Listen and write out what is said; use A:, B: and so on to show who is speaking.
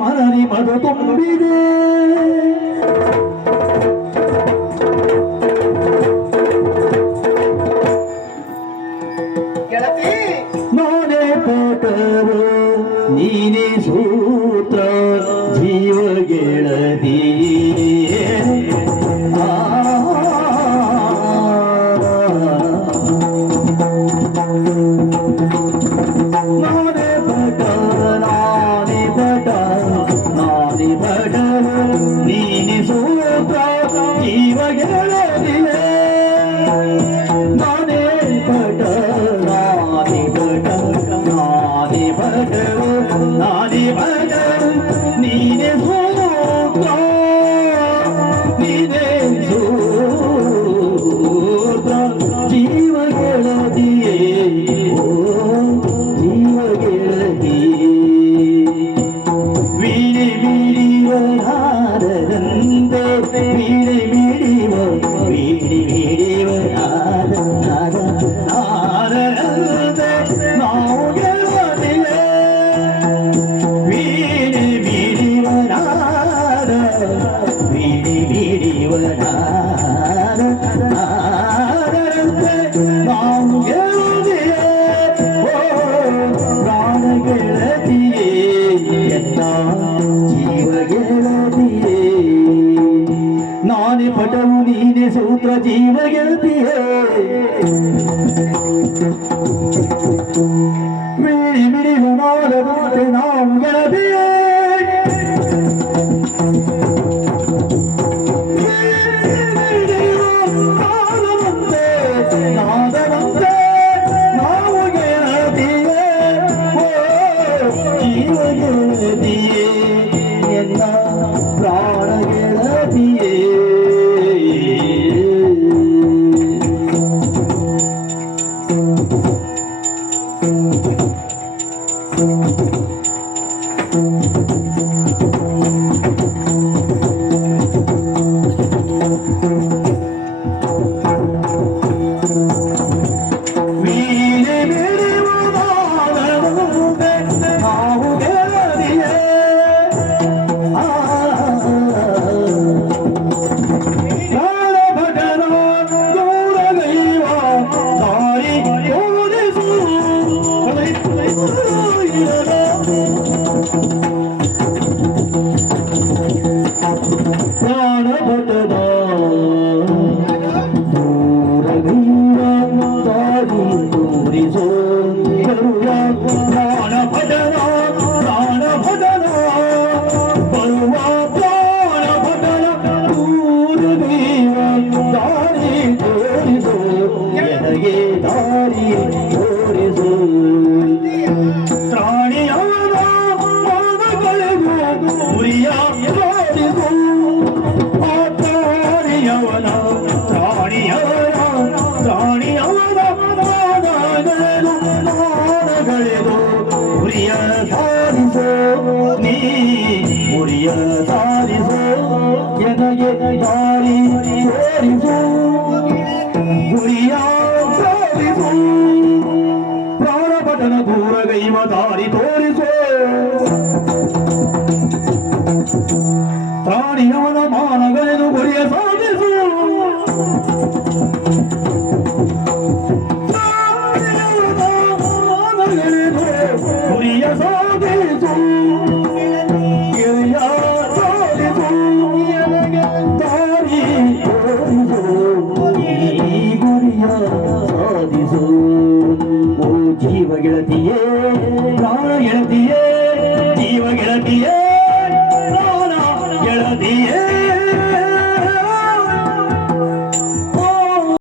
A: ಮನರಿ ಮಧು ತುಂಬಿದೆ. ನಾನೇ ಪಾಠವು ನೀನೇ ಸೂತ್ರ ಜೀವ ಗೆಳದಿ ನಾನೇ ಬೀಡಿ ಬೀಡಿ ಒಣ ನಾನೇ ಪಟವು ನೀನೆ ಸೂತ್ರ ಜೀವ ಗೆಲ್ತಿಯೇ 对，对 நெறியே தாரி ஒரு ಸಾರಿಸೋ ನನಗೆ ದಾರಿ ತೋರಿಸೋ ತನ ದೂರಗ ಇವ ದಾರಿ ತೋರಿಸೋ ಪ್ರಾಣಿಯವನ ಮಾನಗಳೆದು ಗುರಿಯ ಸಾಧಿಸು ಗುರಿಯ ಸಾಧಿಸು Yeah.